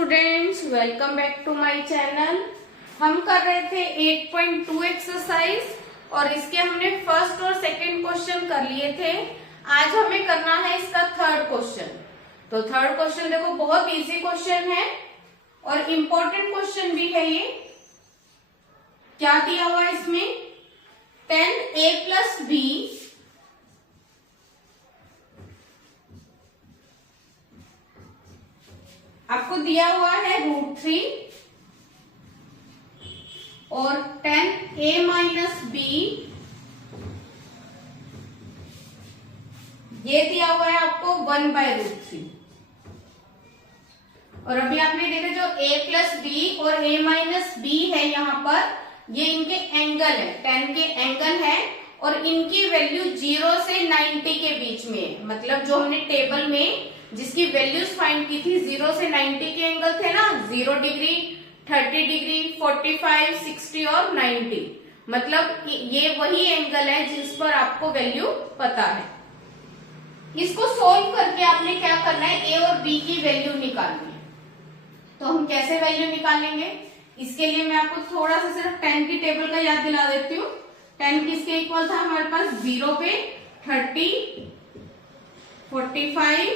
Students, welcome back to my channel. हम कर रहे थे 8.2 एक्सरसाइज और इसके हमने फर्स्ट और सेकंड क्वेश्चन कर लिए थे। आज हमें करना है इसका थर्ड क्वेश्चन। तो थर्ड क्वेश्चन देखो, बहुत इजी क्वेश्चन है और इम्पोर्टेंट क्वेश्चन भी है। ये क्या दिया हुआ है इसमें, 10a + b आपको दिया हुआ है √3 और 10a - b ये दिया हुआ है आपको 1/√3। और अभी आपने देखा जो a + b और a - b है, यहाँ पर ये इनके एंगल है, 10 के एंगल है और इनकी वैल्यू 0 से 90 के बीच में है। मतलब जो हमने टेबल में जिसकी वैल्यूज फाइंड की थी 0 से 90 के एंगल थे ना, 0 डिग्री, 30 डिग्री, 45, 60 और 90। मतलब ये वही एंगल है जिस पर आपको वैल्यू पता है। इसको सोल्व करके आपने क्या करना है, ए और बी की वैल्यू निकालनी है। तो हम कैसे वैल्यू निकालेंगे, इसके लिए मैं आपको थोड़ा सा सिर्फ 10 की टेबल का याद दिला देती हूँ। 10 किसके इक्वल था हमारे पास, 0 पे 30, 45,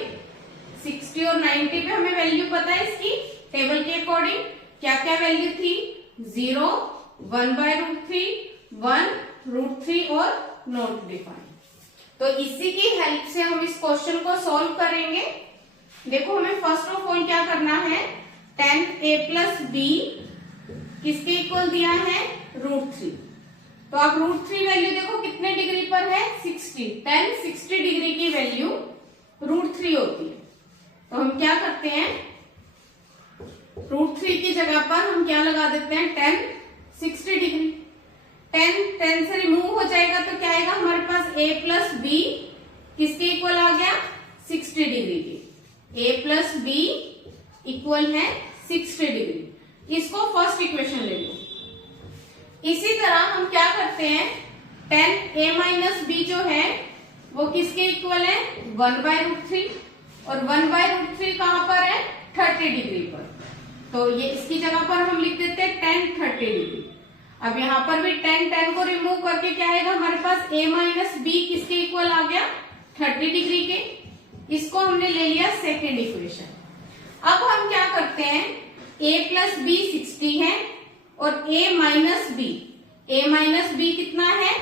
60 और 90 पे हमें वैल्यू पता है इसकी टेबल के अकॉर्डिंग। क्या क्या वैल्यू थी, 0, 1/√3, 1√3 और नॉट डिफाइंड। तो इसी की हेल्प से हम इस क्वेश्चन को सॉल्व करेंगे। देखो हमें फर्स्ट ऑफ ऑल क्या करना है, 10a + b किसके इक्वल दिया है, √3। तो आप √3 वैल्यू देखो कितने डिग्री पर है, 60। 10 60 डिग्री की वैल्यू √3 होती है। तो हम क्या करते हैं, √3 की जगह पर हम क्या लगा देते हैं, 10 60 डिग्री। 10 से रिमूव हो जाएगा तो क्या आएगा हमारे पास, a + b किसके इक्वल आ गया, 60 डिग्री की। a + b इक्वल है 60 डिग्री। इसको फर्स्ट इक्वेशन ले लो। इसी तरह हम क्या करते हैं, 10a - b जो है वो किसके इक्वल है, 1/√3 और 1/√3 कहां पर है, 30 डिग्री पर। तो ये इसकी जगह पर हम लिख देते हैं 10 30 डिग्री। अब यहाँ पर भी 10 को रिमूव करके क्या आएगा हमारे पास, a - b किसके इक्वल आ गया, 30 डिग्री के। इसको हमने ले लिया सेकेंड इक्वेशन। अब हम क्या करते हैं, a + b 60 है और a - b कितना है,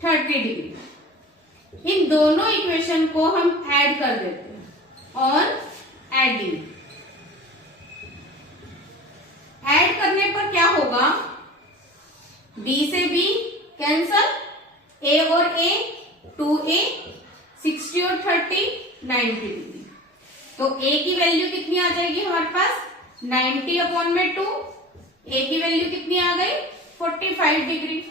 30 डिग्री। इन दोनों इक्वेशन को हम ऐड कर देते हैं और एडिंग। ऐड करने पर क्या होगा, b से b कैंसल, a और a 2a, 60 और 30 90 डिग्री। तो a की वैल्यू कितनी आ जाएगी हमारे पास, 90/2। a की वैल्यू कितनी आ गई, 45 डिग्री।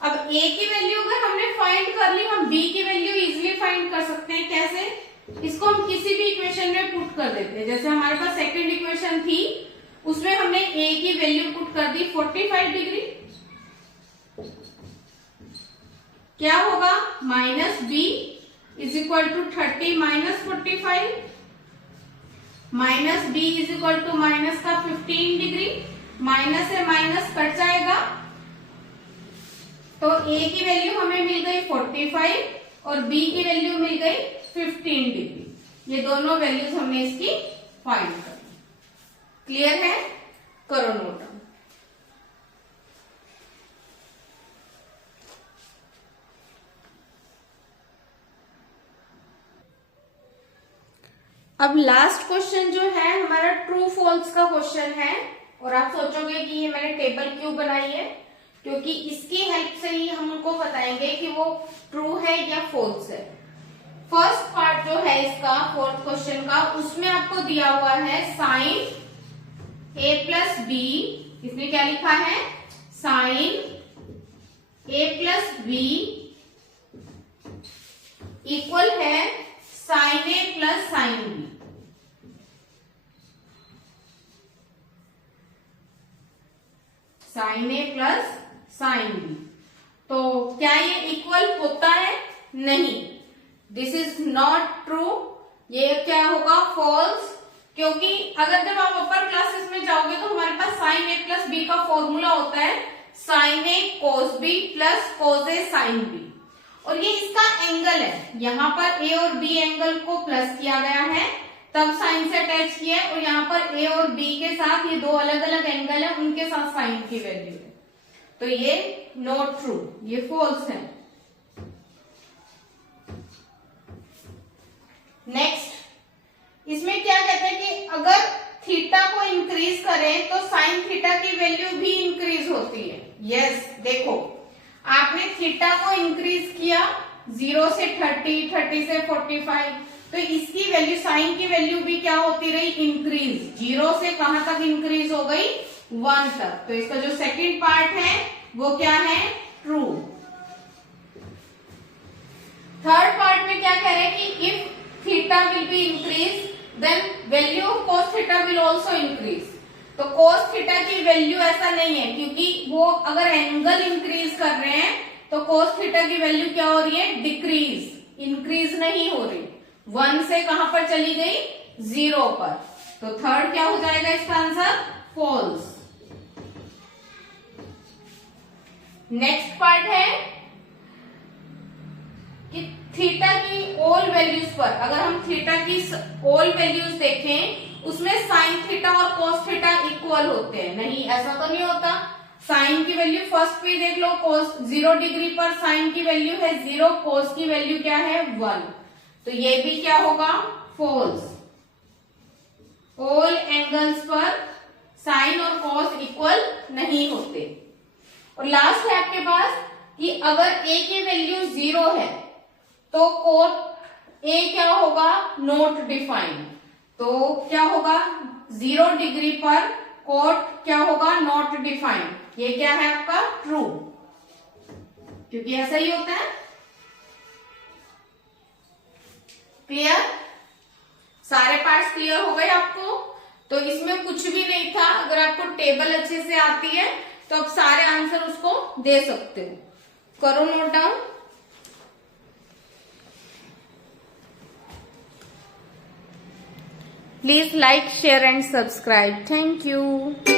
अब a की वैल्यू अगर हमने फाइंड कर ली, हम b की वैल्यू इजीली फाइंड कर सकते हैं। कैसे, इसको हम किसी भी इक्वेशन में पुट कर देते हैं। जैसे हमारे पास सेकंड इक्वेशन थी, उसमें हमने a की वैल्यू पुट कर दी 45 डिग्री। क्या होगा, -b = 30 - 45, -b = माइनस का 15 डिग्री। माइनस से माइनस कट जाएगा तो a की वैल्यू हमें मिल गई 45 और b की वैल्यू मिल गई 15 डिग्री। ये दोनों वैल्यूज हमने इसकी फाइंड कर ली। क्लियर है, करो नोट डाउन। अब लास्ट क्वेश्चन जो है हमारा ट्रू फॉल्स का क्वेश्चन है। और आप सोचोगे कि ये मैंने टेबल क्यों बनाई है, क्योंकि इसकी हेल्प से ही हम उनको बताएंगे कि वो ट्रू है या फॉल्स है। फर्स्ट पार्ट जो है इसका, फोर्थ क्वेश्चन का, उसमें आपको दिया हुआ है sin a + b। इसमें क्या लिखा है, sin a + b इक्वल है sin a + sin b। sin a + sin b। तो क्या ये इक्वल होता है, नहीं, दिस इज नॉट ट्रू। ये क्या होगा, फॉल्स। क्योंकि अगर जब आप अपर क्लासेस में जाओगे तो हमारे पास साइन ए प्लस बी का फॉर्मूला होता है साइन ए कोस बी प्लस कोस ए साइन बी, और ये इसका एंगल है। यहाँ पर ए और बी एंगल को प्लस किया गया है, तब साइन से अटैच किया है, और यहाँ पर ए और बी के साथ ये दो अलग अलग एंगल है, उनके साथ साइन की वैल्यू है, तो ये नॉट ट्रू, ये फॉल्स है। नेक्स्ट, इसमें क्या कहते हैं कि अगर थीटा को इंक्रीज करें तो साइन थीटा की वैल्यू भी इंक्रीज होती है। यस, देखो आपने थीटा को इंक्रीज किया 0 से 30, 30 से 45, तो इसकी वैल्यू साइन की वैल्यू भी क्या होती रही, इंक्रीज। 0 से कहां तक इंक्रीज हो गई, 1 तक। तो इसका जो सेकंड पार्ट है वो क्या है, ट्रू। थर्ड पार्ट में क्या कह रहे हैं कि if theta will be increase then value of cos theta will also increase. तो कोस थीटा की वैल्यू ऐसा नहीं है, क्योंकि वो अगर एंगल इंक्रीज कर रहे हैं तो कोस थीटा की वैल्यू क्या हो रही है, डिक्रीज, इंक्रीज नहीं हो रही। 1 से कहां पर चली गई, 0 पर। तो थर्ड क्या हो जाएगा इसका आंसर, फॉल्स। नेक्स्ट पार्ट है कि थीटा की ऑल वैल्यूज पर, अगर हम थीटा की ऑल वैल्यूज देखें उसमें साइन थीटा और कोस थीटा इक्वल होते हैं। नहीं, ऐसा तो नहीं होता। साइन की वैल्यू फर्स्ट पे देख लो, कोस 0 डिग्री पर साइन की वैल्यू है 0, कोस की वैल्यू क्या है 1, तो ये भी क्या होगा, फॉल्स। ऑल एंगल्स पर साइन और कोस इक्वल नहीं होते। और लास्ट है आपके पास कि अगर ए की वैल्यू 0 है तो कोट ए क्या होगा, नॉट डिफाइंड। तो क्या होगा, 0 डिग्री पर कोट क्या होगा, नॉट डिफाइंड। ये क्या है आपका, ट्रू, क्योंकि ऐसा ही होता है। क्लियर, सारे पार्ट्स क्लियर हो गए आपको। तो इसमें कुछ भी नहीं था, अगर आपको टेबल अच्छे से आती है तो आप सारे आंसर उसको दे सकते हो। करो note down. Please like, share and subscribe. Thank you.